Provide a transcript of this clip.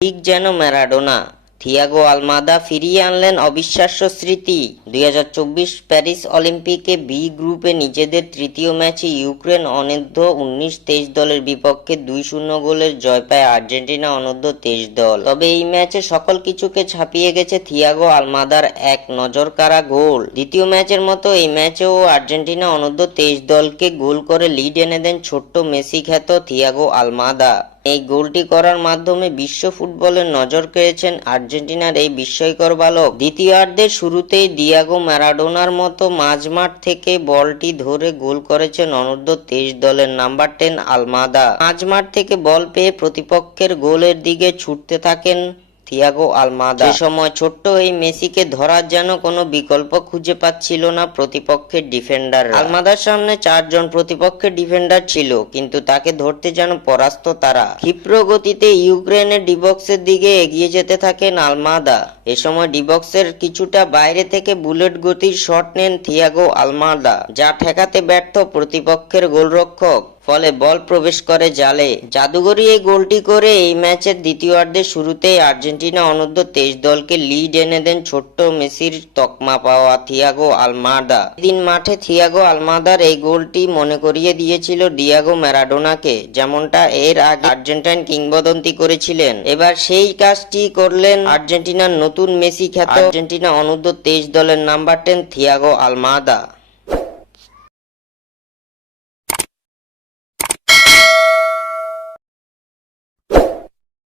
ঠিক যেন Maradona, Thiago Almada ফিরিয়ে আনলেন অবিশ্বাস্য স্মৃতি। 2024 প্যারিস অলিম্পিকে বি গ্রুপে নিজেদের তৃতীয় ম্যাচে ইউক্রেন অনূর্ধ্ব-19-23 দলের বিপক্ষে 2-0 গোলের জয় পায় আর্জেন্টিনা অনূর্ধ্ব-23 দল। তবে এই ম্যাচে সকল কিছুকে ছাপিয়ে গেছে থিয়াগো আলমাদার এক নজরকাড়া গোল। দ্বিতীয় ম্যাচের মতো এই ম্যাচেও আর্জেন্টিনা অনূর্ধ্ব-23 দলকে গোল করে লিড এনে দেন ছোট্ট মেসি খ্যাত থিয়াগো আলমাদা। এই গোলটি করার মাধ্যমে বিশ্ব ফুটবলের নজর কেড়েছেন আর্জেন্টিনার এই বিস্ময়কর বালক। দ্বিতীয়ার্ধের শুরুতেই দিয়াগো ম্যারাডোনার মতো মাঝমাঠ থেকে বলটি ধরে গোল করেছেন অনূর্ধ্ব-23 দলের নাম্বার 10 আলমাদা। মাঝমাঠ থেকে বল পেয়ে প্রতিপক্ষের গোলের দিকে ছুটতে থাকেন থিয়াগো আলমাদা। সে সময় ছোট্ট এই মেসিকে ধরার যেন কোনো বিকল্প খুঁজে পাচ্ছিল না প্রতিপক্ষের ডিফেন্ডার। আলমাদার সামনে 4 জন প্রতিপক্ষের ডিফেন্ডার ছিল, কিন্তু তাকে ধরতে যেন পরাস্ত তারা। ক্ষিপ্র গতিতে ইউক্রেনের ডিবক্সের দিকে এগিয়ে যেতে থাকেন আলমাদা। এ সময় ডিবক্সের কিছুটা বাইরে থেকে বুলেট গতির শট নেন থিয়াগো আলমাদা, যা ঠেকাতে ব্যর্থ প্রতিপক্ষের গোলরক্ষক। ফলে বল প্রবেশ করে জালে। জাদুঘরী এই গোলটি করে এই ম্যাচের দ্বিতীয়ার্ধের শুরুতেই আর্জেন্টিনা অনূর্ধ্ব-23 দলকে লিড এনে দেন ছোট্ট মেসির তকমা পাওয়া থিয়াগো আলমাদা। এদিন মাঠে থিয়াগো আলমাদার এই গোলটি মনে করিয়ে দিয়েছিল ডিয়াগো ম্যারাডোনাকে, যেমনটা এর আগে আর্জেন্টাইন কিংবদন্তি করেছিলেন। এবার সেই কাজটি করলেন আর্জেন্টিনার নতুন মেসি খ্যাত আর্জেন্টিনা অনূর্ধ্ব-23 দলের নাম্বার 10 থিয়াগো আলমাদা।